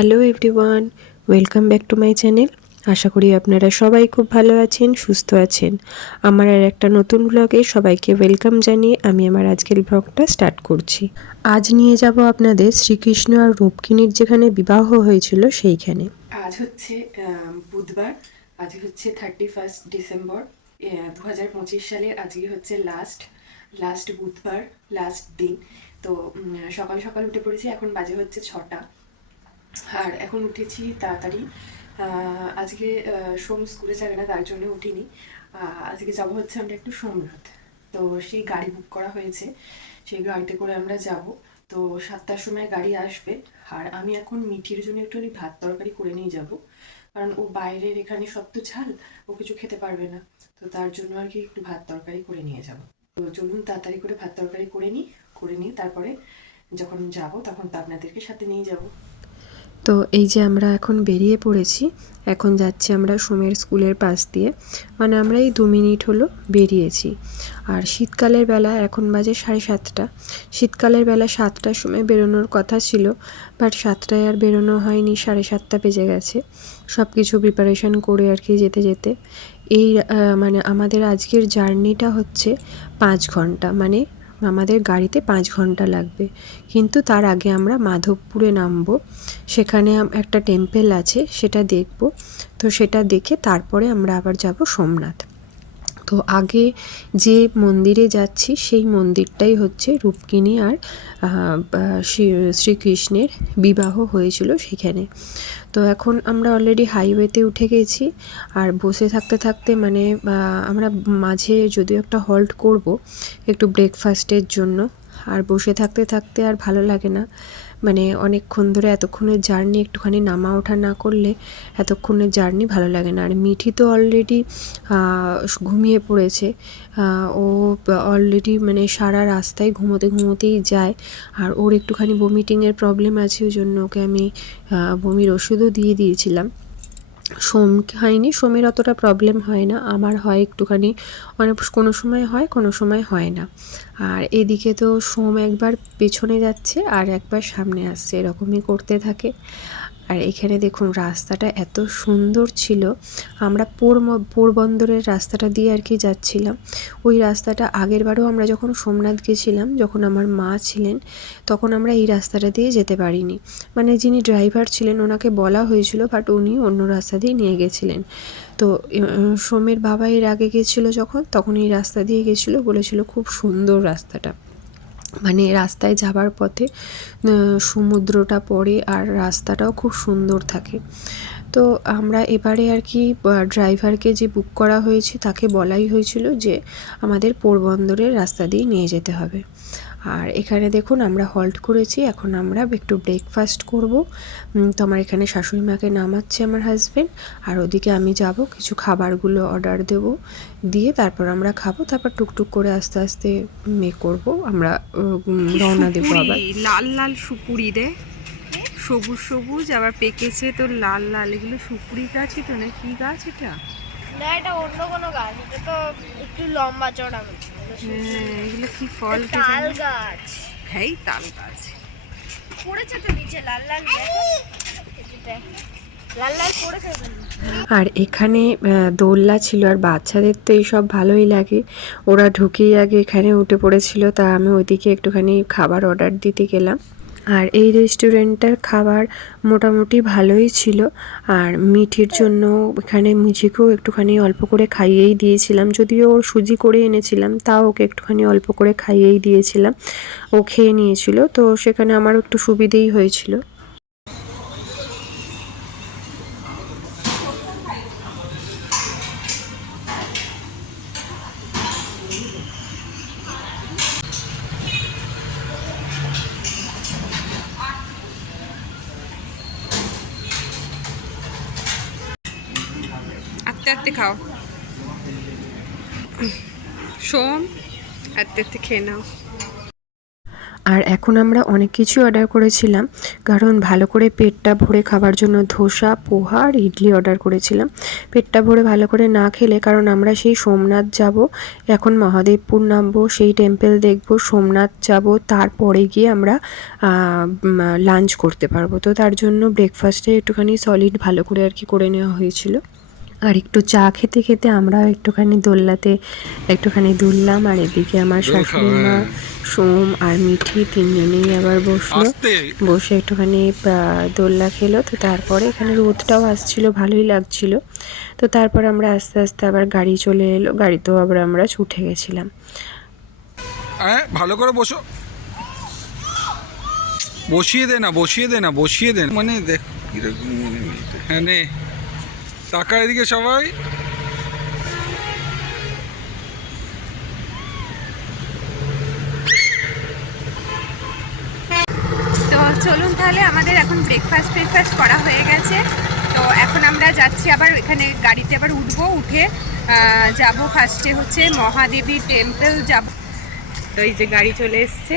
Hello everyone, welcome back to my channel. আশা করি আপনারা সবাই খুব ভালো আছেন, সুস্থ আছেন। আমার আর একটা নতুন ব্লগে সবাইকে ওয়েলকাম জানিয়ে আমি আমার আজকের ব্লগটা স্টার্ট করছি। আজ নিয়ে যাব আপনাদের শ্রীকৃষ্ণ আর রুক্মিণীর যেখানে বিবাহ হয়েছিল সেইখানে। আজ হচ্ছে বুধবার। আজ হচ্ছে 31 ডিসেম্বর 2025 সালের। আজকে হচ্ছে লাস্ট বুধবার, লাস্ট দিন। তো সকাল সকাল উঠে পড়েছি, এখন বাজে হচ্ছে 6টা। আর এখন উঠেছি তাড়াতাড়ি। আজকে সোম স্কুলে যাবে না, তার জন্য উঠিনি। আজকে যাব হচ্ছে আমরা একটু সোমনাথ। তো সেই গাড়ি বুক করা হয়েছে, সেই গাড়িতে করে আমরা যাব। তো 7টার সময় গাড়ি আসবে। আর আমি এখন মিঠির জন্য একটুখানি ভাত তরকারি করে নিয়ে যাব, কারণ ও বাইরের এখানে সব তো ঝাল, ও কিছু খেতে পারবে না। তো তার জন্য আর কি একটু ভাত তরকারি করে নিয়ে যাব। তো চলুন তাড়াতাড়ি করে ভাত তরকারি করে নিই তারপরে যখন যাব তখন তো আপনাদেরকে সাথে নিয়ে যাব। তো এই যে আমরা এখন বেরিয়ে পড়েছি, এখন যাচ্ছি আমরা সোমের স্কুলের পাশ দিয়ে। মানে আমরা এই 2 মিনিট হলো বেরিয়েছি। আর শীতকালের বেলা এখন বাজে 7:30। শীতকালের বেলা 7টার সময় বেরোনোর কথা ছিল, বাট 7টায় আর বেরোনো হয়নি, 7:30 বেজে গেছে সব কিছু প্রিপারেশান করে আর কি যেতে যেতে। এই মানে আমাদের আজকের জার্নিটা হচ্ছে 5 ঘন্টা, মানে আমাদের গাড়িতে 5 ঘন্টা লাগবে। কিন্তু তার আগে আমরা মাধবপুরে নামবো, সেখানে একটা টেম্পল আছে সেটা দেখব। তো সেটা দেখে তারপরে আমরা আবার যাব সোমনাথ। তো আগে যে মন্দিরে যাচ্ছি সেই মন্দিরটাই হচ্ছে রুক্মিণী আর শ্রীকৃষ্ণের বিবাহ হয়েছিল সেখানে। তো এখন আমরা অলরেডি হাইওয়েতে উঠে গেছি। আর বসে থাকতে থাকতে মানে আমরা মাঝে যদিও একটা হল্ট করব একটু ব্রেকফাস্টের জন্য, আর বসে থাকতে থাকতে আর ভালো লাগে না। মানে অনেকক্ষণ ধরে এতক্ষণের জার্নি একটুখানি নামা ওঠা না করলে এতক্ষণের জার্নি ভালো লাগে না। আর মিঠি তো অলরেডি ঘুমিয়ে পড়েছে। ও অলরেডি মানে সারা রাস্তায় ঘুমোতেই যায়। আর ওর একটুখানি ভমিটিংয়ের প্রবলেম আছে, ওই জন্য ওকে আমি বমির ওষুধও দিয়ে দিয়েছিলাম। সোম হয়নি, সোমের অতটা প্রবলেম হয় না, আমার হয় একটুখানি, অনেক কোনো সময় হয় কোনো সময় হয় না। আর এদিকে তো সোম একবার পেছনে যাচ্ছে আর একবার সামনে আসছে, এরকমই করতে থাকে। আর এখানে দেখুন রাস্তাটা এত সুন্দর ছিল। আমরা পোরবন্দরের রাস্তাটা দিয়ে আর কি যাচ্ছিলাম। ওই রাস্তাটা আগেরবারও আমরা যখন সোমনাথ গেছিলাম, যখন আমার মা ছিলেন, তখন আমরা এই রাস্তাটা দিয়ে যেতে পারিনি। মানে যিনি ড্রাইভার ছিলেন ওনাকে বলা হয়েছিল, বাট উনি অন্য রাস্তা দিয়ে নিয়ে গেছিলেন। তো সোমের বাবা এর আগে গেছিলো যখন, তখন এই রাস্তা দিয়ে গেছিলো, বলেছিল খুব সুন্দর রাস্তাটা। মানে রাস্তায় যাবার পথে সমুদ্রটা পড়ে আর রাস্তাটাও খুব সুন্দর থাকে। তো আমরা এবারে আর কি ড্রাইভারকে যে বুক করা হয়েছে তাকে বলাই হয়েছিল যে আমাদের পোরবন্দরের রাস্তা দিয়ে নিয়ে যেতে হবে। আর এখানে দেখুন আমরা হল্ট করেছি, এখন আমরা একটু ব্রেকফাস্ট করব। তো আমার এখানে শাশুড়ি মাকে নামাচ্ছে আমার হাজব্যান্ড, আর ওদিকে আমি যাব কিছু খাবারগুলো অর্ডার দেব, দিয়ে তারপর আমরা খাবো, তারপর টুকটুক করে আস্তে আস্তে করব, আমরা রওনা দেবো আবার। লাল লাল সুপুরি রে, সবুজ সবুজ আবার পেকেছে তো লাল লাল, এগুলো সুপুরি গাছই তো, না কি গাছ এটা? না, এটা অন্য কোনো গাছ, এটা তো একটু লম্বা চড়া গাছ। হ্যাঁ, এগুলো কি ফল? তাল গাছ। হ্যাঁ, তাল গাছ পড়েছে তো নিচে লাল লাল, লাল লাল পড়েছে। আর এখানে দোলনা ছিল, আর বাচ্চাদের তো এইসব ভালোই লাগে, ওরা ঢুকেই আগে এখানে উঠে পড়েছিল। তা আমি ওইদিকে একটুখানি খাবার অর্ডার দিতে গেলাম। আর এই রেস্টুরেন্টটার খাবার মোটামুটি ভালোই ছিল। আর মিঠির জন্য এখানে মিঠিকেও একটুখানি অল্প করে খাইয়েই দিয়েছিলাম, যদিও ওর সুজি করে এনেছিলাম, তাও ওকে একটুখানি অল্প করে খাইয়েই দিয়েছিলাম, ও খেয়ে নিয়েছিল। তো সেখানে আমার একটু সুবিধেই হয়েছিল। আস্তে আস্তে খাও সোম, আস্তে আস্তে খেয়ে নাও। আর এখন আমরা অনেক কিছু অর্ডার করেছিলাম, কারণ ভালো করে পেটটা ভরে খাবার জন্য ধোসা, পোহা আর ইডলি অর্ডার করেছিলাম। পেটটা ভরে ভালো করে না খেলে, কারণ আমরা সেই সোমনাথ যাব, এখন মহাদেবপুর নামবো, সেই টেম্পল দেখব, সোমনাথ যাব, তারপরে গিয়ে আমরা লাঞ্চ করতে পারবো। তো তার জন্য ব্রেকফাস্টে একটুখানি সলিড ভালো করে আর কি করে নেওয়া হয়েছিল। আর একটু চা খেতে খেতে আমরা একটুখানি দোলনাতে একটুখানি দুললাম। আর এদিকে আমার শাশুড়ি মা, সোম আর মিঠি তিনজনেই আবার বসলো, বসে একটুখানি দোলনা খেলো। তো তারপরে এখানে রোদটাও আসছিল, ভালোই লাগছিল। তো তারপর আমরা আস্তে আস্তে আবার গাড়ি চলে এলো, গাড়িতেও আবার আমরা ছুটে গেছিলাম। হ্যাঁ, ভালো করে বসো, বসিয়ে দে না, বসিয়ে দে না, বসিয়ে দে না, মানে দেখ কিরকম। হ্যাঁ নে, টাকা এদিকে সবাই। তো চলুন তাহলে, আমাদের এখন ব্রেকফাস্ট করা হয়ে গেছে। তো এখন আমরা যাচ্ছি আবার এখানে গাড়িতে আবার উঠবো, উঠে যাব ফার্স্টে হচ্ছে মহাদেবী টেম্পল যাব। তো এই যে গাড়ি চলে এসছে।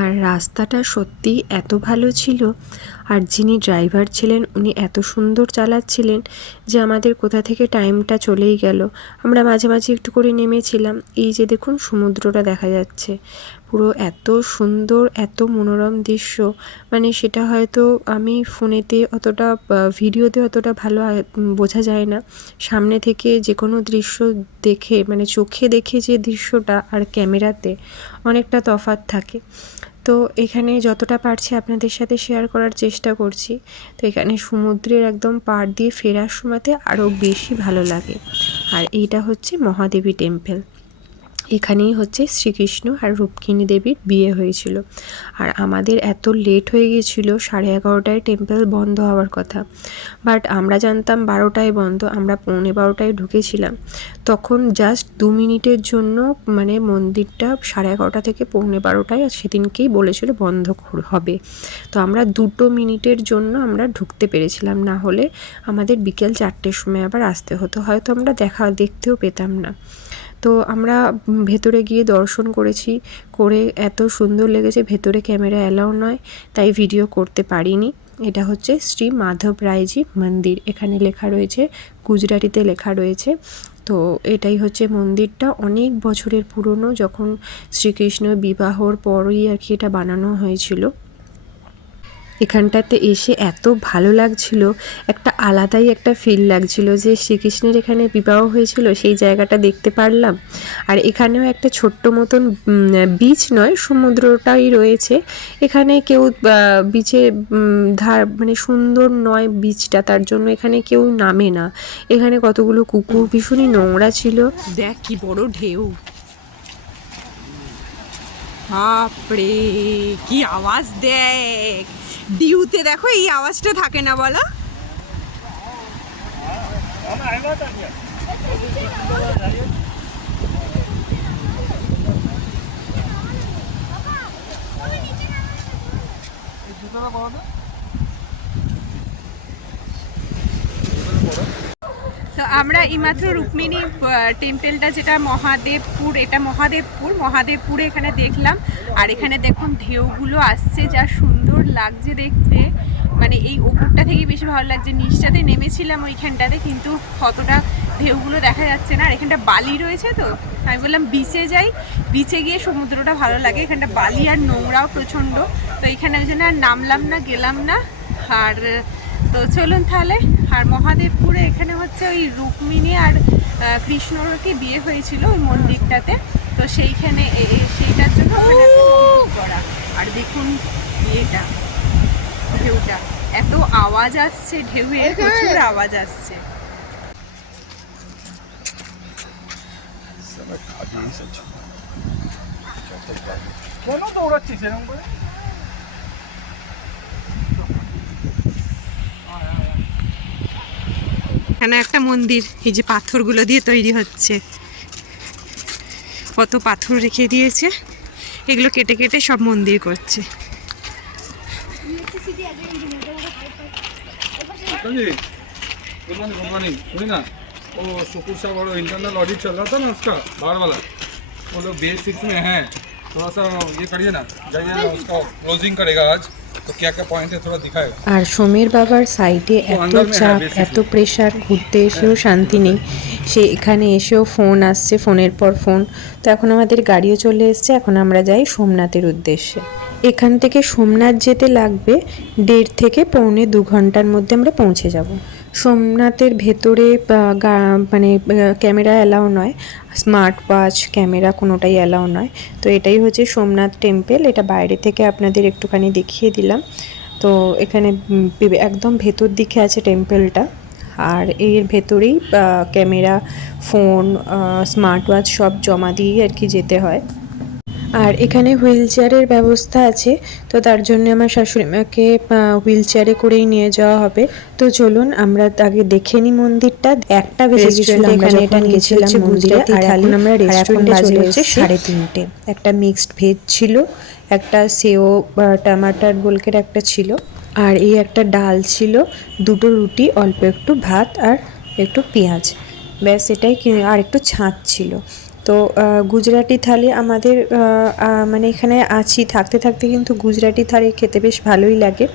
আর রাস্তাটা সত্যি এত ভালো ছিল, আর যিনি ড্রাইভার ছিলেন উনি এত সুন্দর চালাচ্ছিলেন যে আমাদের কোথা থেকে টাইমটা চলেই গেল। আমরা মাঝে মাঝে একটু করে নেমেছিলাম। এই যে দেখুন সমুদ্রটা দেখা যাচ্ছে, পুরো এত সুন্দর, এত মনোরম দৃশ্য, মানে সেটা হয়তো আমি ফোনেতে অতটা, ভিডিওতে অতটা ভালো বোঝা যায় না। সামনে থেকে যে কোনো দৃশ্য দেখে, মানে চোখে দেখে যে দৃশ্যটা আর ক্যামেরাতে অনেকটা তফাৎ থাকে। তো এখানে যতটা পারছি আপনাদের সাথে শেয়ার করার চেষ্টা করছি। তো এখানে সমুদ্রের একদম পাড় দিয়ে ফেরার সময়তে আরও বেশি ভালো লাগে। আর এইটা হচ্ছে মহাদেবী টেম্পল, এখানেই হচ্ছে শ্রীকৃষ্ণ আর রুক্মিণী দেবীর বিয়ে হয়েছিল। আর আমাদের এত লেট হয়ে গিয়েছিল, 11:30টায় টেম্পল বন্ধ হওয়ার কথা, বাট আমরা জানতাম 12টায় বন্ধ। আমরা 11:45টায় ঢুকেছিলাম, তখন জাস্ট 2 মিনিটের জন্য, মানে মন্দিরটা 11:30 থেকে 11:45টায় সেদিনকেই বলেছিল বন্ধ হবে। তো আমরা 2 মিনিটের জন্য আমরা ঢুকতে পেরেছিলাম, না হলে আমাদের বিকেল 4টের সময় আবার আসতে হতো, হয়তো আমরা দেখতেও পেতাম না। তো আমরা ভেতরে গিয়ে দর্শন করেছি, করে এত সুন্দর লেগেছে। ভেতরে ক্যামেরা অ্যালাউ নয়, তাই ভিডিও করতে পারিনি। এটা হচ্ছে শ্রী মাধব রায়জি মন্দির, এখানে লেখা রয়েছে, গুজরাটিতে লেখা রয়েছে। তো এটাই হচ্ছে মন্দিরটা, অনেক বছরের পুরনো, যখন শ্রীকৃষ্ণ বিবাহর পরই আর কি এটা বানানো হয়েছিল। এখানটাতে এসে এত ভালো লাগছিল, একটা আলাদাই একটা ফিল লাগছিল যে শ্রীকৃষ্ণের এখানে বিবাহ হয়েছিল, সেই জায়গাটা দেখতে পারলাম। আর এখানেও একটা ছোট্ট মতন বিচ নয়, সমুদ্রটাই রয়েছে। এখানে কেউ বিচে মানে সুন্দর নয় বিচটা, তার জন্য এখানে কেউ নামে না। এখানে কতগুলো কুকুর, ভীষণই নোংরা ছিল। দেখ কি বড় ঢেউ, বাপরে কি আওয়াজ, দেখ ডিউতে দেখো এই আওয়াজটা থাকে না বলো। তো আমরা এইমাত্র রুক্মিণী টেম্পলটা, যেটা মহাদেবপুর, এটা মহাদেবপুরে এখানে দেখলাম। আর এখানে দেখুন ঢেউগুলো আসছে, যা সুন্দর লাগছে দেখতে, মানে এই ওপরটা থেকে বেশি ভালো লাগছে। নিচটাতে নেমেছিলাম ওইখানটাতে, কিন্তু অতটা ঢেউগুলো দেখা যাচ্ছে না। আর এখানটা বালি রয়েছে, তো আমি বললাম বিচে যাই, বিচে গিয়ে সমুদ্রটা ভালো লাগে। এখানটা বালি আর নোংরাও প্রচণ্ড, তো এখানে ওই জন্য আর নামলাম না, গেলাম না। আর তো চলুন তাহলে। আর মহাদেবপুরে এখানে হচ্ছে ওই রুক্মিণী আর কৃষ্ণরকে বিয়ে হয়েছিল ওই মন্দিরটাতে, তো সেইখানে সেইটার জন্য ওখানে একটা মন্দির করা। আর দেখুন এটা ঢেউটা, এত আওয়াজ আসছে, ঢেউয়ের প্রচুর আওয়াজ আসছে। কেন দৌড়াচ্ছিস এরকম করে? এখানে একটা মন্দির, এই যে পাথরগুলো দিয়ে তৈরি হচ্ছে, কত পাথর রেখে দিয়েছে, এগুলো কেটে কেটে সব মন্দির করছে। শুনি না, वो सुकुर सा वो इंटरनल ऑडिट चल रहा था ना उसका बाहर वाला, वो लोग बेस 6 में हैं, थोड़ा सा ये करिए ना, जाइए ना, उसका क्लोजिंग करेगा आज, तो क्या क्या पॉइंट है थोड़ा दिखाएगा। আর সোমের বাবার সাইডে এত চাপ এত প্রেশার, ঘুরতে এসেও শান্তি নেই। সে এখানে এসেও ফোন আসছে, ফোনের পর ফোন। তো এখন আমাদের গাড়িও চলে এসছে, এখন আমরা যাই সোমনাথের উদ্দেশ্যে। এখান থেকে সোমনাথ যেতে লাগবে 1.5 থেকে 1.25 ঘন্টার মধ্যে আমরা পৌঁছে যাব। সোমনাথের ভেতরে মানে ক্যামেরা অ্যালাউ নয়, স্মার্ট ওয়াচ ক্যামেরা কোনোটাই অ্যালাউ নয়। তো এটাই হচ্ছে সোমনাথ টেম্পল, এটা বাইরে থেকে আপনাদের একটুখানি দেখিয়ে দিলাম। তো এখানে একদম ভেতর দিকে আছে টেম্পলটা, আর এর ভেতরেই ক্যামেরা, ফোন, স্মার্ট ওয়াচ সব জমা দিয়ে আর কি যেতে হয়। আর এখানে হুইল চেয়ারের ব্যবস্থা আছে, তো তার জন্য আমার শাশুড়ি মাকে হুইল চেয়ারে করেই নিয়ে যাওয়া হবে। তো চলুন আমরা আগে দেখে নিই মন্দিরটা। একটা বেজে গেছিল এখানে এটা গেছিলাম মন্দিরে, আর এখন আমরা রেস্টুরেন্টে চলে এসেছি 3:30। একটা মিক্সড ভেজ ছিল, একটা সেও টমাটার বোলকের একটা ছিল, আর এই একটা ডাল ছিল, 2টো রুটি, অল্প একটু ভাত আর একটু পেঁয়াজ, ব্যাস এটাই। আর একটু ছাঁচ ছিল। তো গুজরাটি থালি আমাদের মানে এখানে আছি থাকতে থাকতে কিন্তু গুজরাটি থালি খেতে বেশ ভালোই লাগে।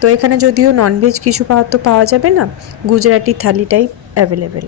তো এখানে যদিও ননভেজ কিছু পাওয়া যাবে না, গুজরাটি থালিটাই অ্যাভেলেবেল।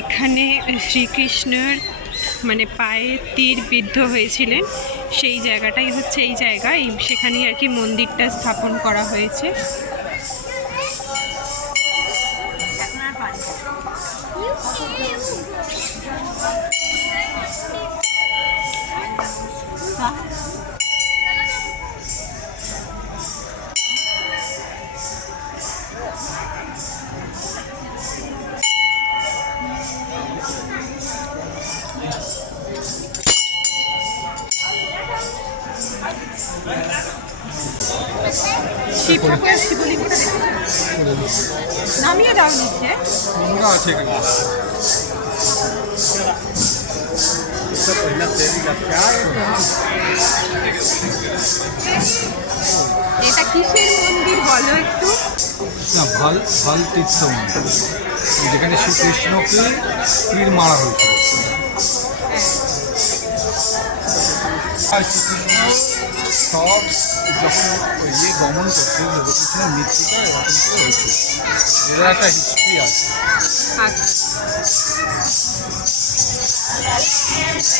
এখানে শ্রীকৃষ্ণের মানে পায়ে তীর বিদ্ধ হয়েছিলেন, সেই জায়গাটাই হচ্ছে এই জায়গা, সেখানেই আর কি মন্দিরটা স্থাপন করা হয়েছে। শিব ঠাকুরের শিবলিঙ্গটা নামিয়ে দাও নিচে। আছে এখানে এটা কিসের মন্দির বলো একটু? না, ভাল তীর্থ মন্দির, যেখানে শ্রীকৃষ্ণকে তীর মারা হয়েছিল। সব যখন ইয়ে গমন করছে ভেবেছিলাম মৃত্যুটা এরকম করে হয়েছিল, এর একটা হিস্ট্রি আছে।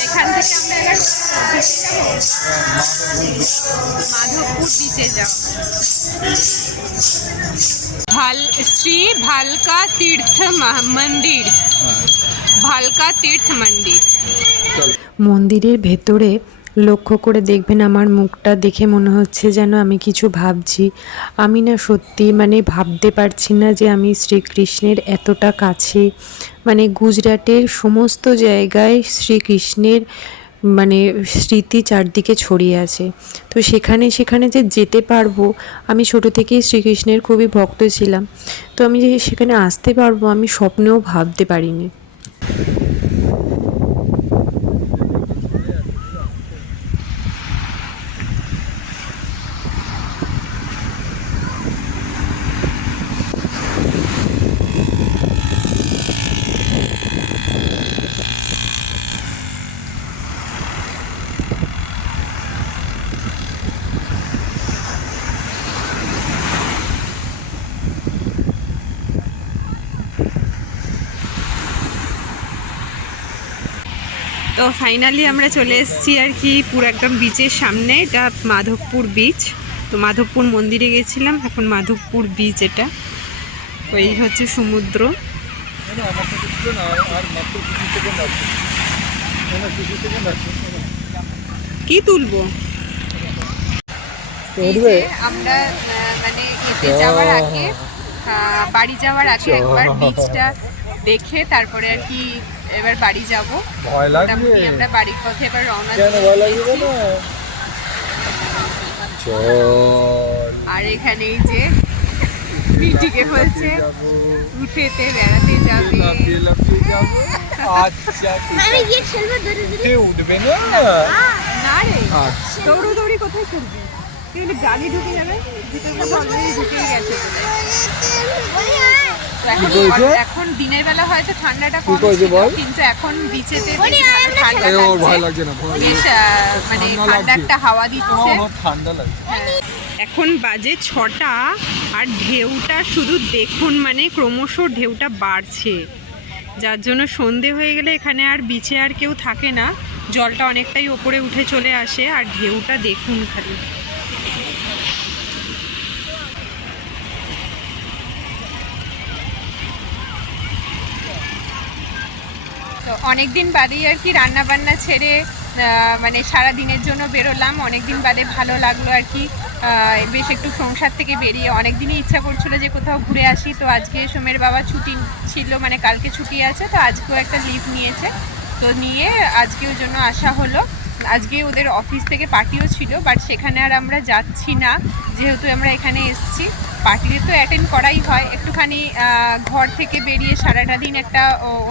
এখান থেকে আমরা এবার মাধবপুর বিচে যাব। শ্রী ভালকা তীর্থ মন্দির, ভালকা তীর্থ মন্দির। মন্দিরের ভেতরে লক্ষ্য করে দেখবেন আমার মুখটা দেখে মনে হচ্ছে যেন আমি কিছু ভাবছি। আমি না সত্যি মানে ভাবতে পারছি না যে আমি শ্রীকৃষ্ণের এতটা কাছে, মানে গুজরাটের সমস্ত জায়গায় শ্রীকৃষ্ণের মানে স্মৃতি চারদিকে ছড়িয়ে আছে। তো সেখানে যে যেতে পারবো, আমি ছোটো থেকেই শ্রীকৃষ্ণের খুবই ভক্ত ছিলাম, তো আমি যে সেখানে আসতে পারবো আমি স্বপ্নেও ভাবতে পারিনি। তো ফাইনালি আমরা চলে এসেছি আর কি পুরো একদম বিচের সামনে। এটা মাধবপুর বিচ। তো মাধবপুর মন্দিরে গেছিলাম, এখন মাধবপুর বিচ। এটা ওই হচ্ছে সমুদ্র। কি তুলবো? আমরা মানে এতে যাওয়ার আগে বাড়ি যাওয়ার আগে একবার বিচটা দেখে তারপরে আর কি এবার বাড়ি যাব। মোটামুটি আমরা বাড়ির পথে এবার রওনা দিয়েছি। আর এখানে এই যে মিটিকে বলছে উঠেতে বেড়াতে যাবে। আমি গিয়ে খেলবো দৌড়ে উঠবে না না রে, দৌড়ি কোথায় করবি? তুই বলি গাড়ি ঢুকে যাবে, ভিতরে অলরেডি ঢুকেই গেছে। তো এখন দিনের বেলা হয়তো ঠান্ডাটা কম ছিল, কিন্তু এখন বিচেতে বেশ ভালো ঠান্ডা লাগছে। বেশ মানে ঠান্ডা একটা হাওয়া দিচ্ছে। ঠান্ডা লাগছে। এখন বাজে 6টা আর ঢেউটা শুধু দেখুন, মানে ক্রমশ ঢেউটা বাড়ছে, যার জন্য সন্ধে হয়ে গেলে এখানে আর বিচে আর কেউ থাকে না। জলটা অনেকটাই ওপরে উঠে চলে আসে আর ঢেউটা দেখুন খালি। তো অনেক দিন বাদেই আর কি রান্না বান্না ছেড়ে মানে সারা দিনের জন্য বেরোলাম। অনেক দিন বাদে ভালো লাগলো আর কি, বেশ একটু সংসার থেকে বেরিয়ে। অনেক দিনই ইচ্ছা করছিল যে কোথাও ঘুরে আসি। তো আজকে সোমের বাবা ছুটি ছিল, মানে কালকে ছুটি আছে, তো আজকেও একটা লিভ নিয়েছে। তো নিয়ে আজকে ওর জন্য আসা হলো। আজকে ওদের অফিস থেকে পার্টিও ছিল, বাট সেখানে আর আমরা যাচ্ছি না, যেহেতু আমরা এখানে এসেছি। পার্টিতে তো অ্যাটেন্ড করাই হয়, একটুখানি ঘর থেকে বেরিয়ে সারাটা দিন একটা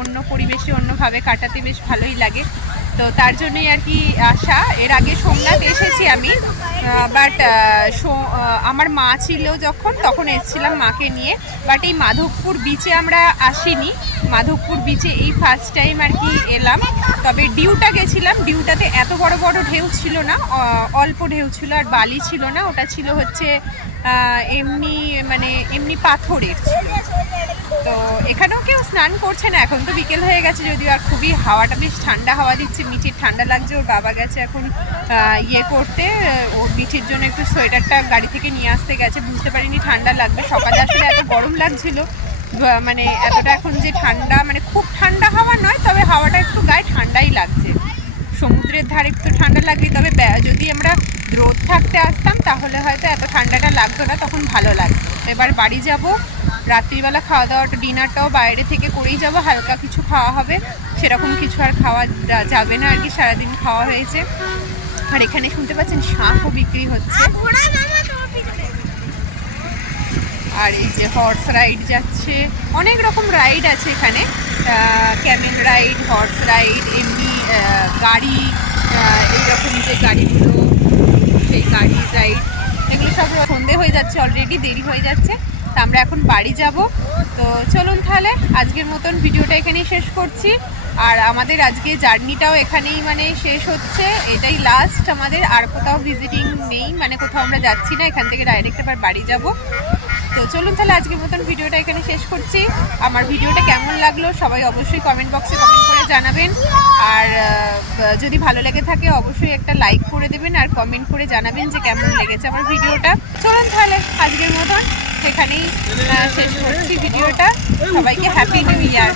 অন্য পরিবেশে অন্যভাবে কাটাতে বেশ ভালোই লাগে। তো তার জন্যই আর কি আসা। এর আগে সোমনাথ এসেছি আমি, বাট আমার মা ছিল যখন, তখন এসেছিলাম মাকে নিয়ে। বাট এই মাধবপুর বিচে আমরা আসিনি। মাধবপুর বিচে এই ফার্স্ট টাইম আর কি এলাম। তবে ডিউটা গেছিলাম, ডিউটাতে এত বড় বড় ঢেউ ছিল না, অল্প ঢেউ ছিল, আর বালি ছিল না। ওটা ছিল হচ্ছে এমনি মানে এমনি পাথরের ছিল। তো এখানেও কেউ স্নান করছে না, এখন তো বিকেল হয়ে গেছে যদিও। আর খুবই হাওয়াটা বেশ ঠান্ডা হাওয়া দিচ্ছে, মিঠির ঠান্ডা লাগছে। ওর বাবা গেছে এখন ইয়ে করতে, ও মিঠির জন্য একটু সোয়েটারটা গাড়ি থেকে নিয়ে আসতে গেছে। বুঝতে পারিনি ঠান্ডা লাগবে, সকালে আসলে এত গরম লাগছিল, মানে এতটা এখন যে ঠান্ডা, মানে খুব ঠান্ডা হাওয়া নয়, তবে হাওয়াটা একটু গায়ে ঠান্ডাই লাগছে। সমুদ্রের ধারে একটু ঠান্ডা লাগবে, তবে যদি আমরা রোদ থাকতে আসতাম তাহলে হয়তো এত ঠান্ডাটা লাগতো না, তখন ভালো লাগতো। এবার বাড়ি যাব, রাত্রিবেলা খাওয়া দাওয়াটা ডিনারটাও বাইরে থেকে করেই যাব। হালকা কিছু খাওয়া হবে, সেরকম কিছু আর খাওয়া যাবে না আর কি, সারাদিন খাওয়া হয়েছে। আর এখানে শুনতে পাচ্ছেন শাঁখও বিক্রি হচ্ছে। আর এই যে হর্স রাইড যাচ্ছে, অনেক রকম রাইড আছে এখানে, ক্যামেল রাইড, হর্স রাইড, এমনি গাড়ি, এইরকম যে গাড়িগুলো, সেই গাড়ি রাইড, এগুলো সব। সন্ধে হয়ে যাচ্ছে অলরেডি, দেরি হয়ে যাচ্ছে। তো আমরা এখন বাড়ি যাব। তো চলুন তাহলে আজকের মতন ভিডিওটা এখানেই শেষ করছি। আর আমাদের আজকে জার্নিটাও এখানেই মানে শেষ হচ্ছে, এটাই লাস্ট আমাদের। আর কোথাও ভিজিটিং নেই, মানে কোথাও আমরা যাচ্ছি না, এখান থেকে ডাইরেক্ট আবার বাড়ি যাব। তো চলুন তাহলে আজকের মতন ভিডিওটা এখানে শেষ করছি। আমার ভিডিওটা কেমন লাগলো সবাই অবশ্যই কমেন্ট বক্সে কমেন্ট করে জানাবেন। আর যদি ভালো লেগে থাকে অবশ্যই একটা লাইক করে দেবেন, আর কমেন্ট করে জানাবেন যে কেমন লেগেছে আমার ভিডিওটা। চলুন তাহলে আজকের মতন এখানেই শেষ করছি ভিডিওটা। সবাইকে হ্যাপি নিউ ইয়ার।